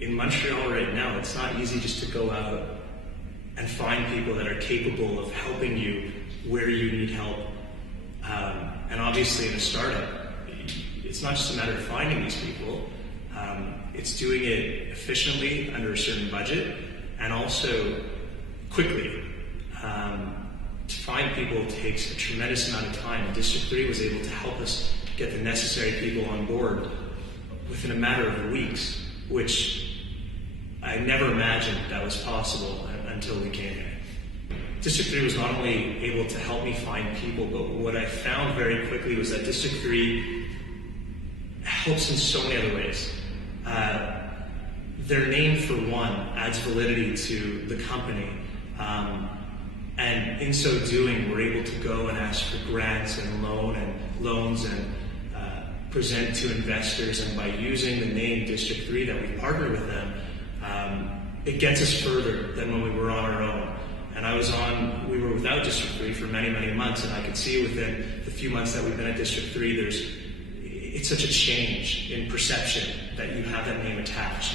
in Montreal right now, it's not easy just to go out and find people that are capable of helping you where you need help. And obviously in a startup, it's not just a matter of finding these people, it's doing it efficiently under a certain budget and also quickly. To find people takes a tremendous amount of time, and District 3 was able to help us get the necessary people on board within a matter of weeks, which I never imagined that was possible until we came here. District 3 was not only able to help me find people, but what I found very quickly was that District 3 helps in so many other ways. Their name, for one, adds validity to the company. And in so doing, we're able to go and ask for grants and loans and present to investors. And by using the name District 3 that we partner with them, it gets us further than when we were on our own. And we were without District 3 for many, many months, and I could see within the few months that we've been at District 3, it's such a change in perception that you have that name attached.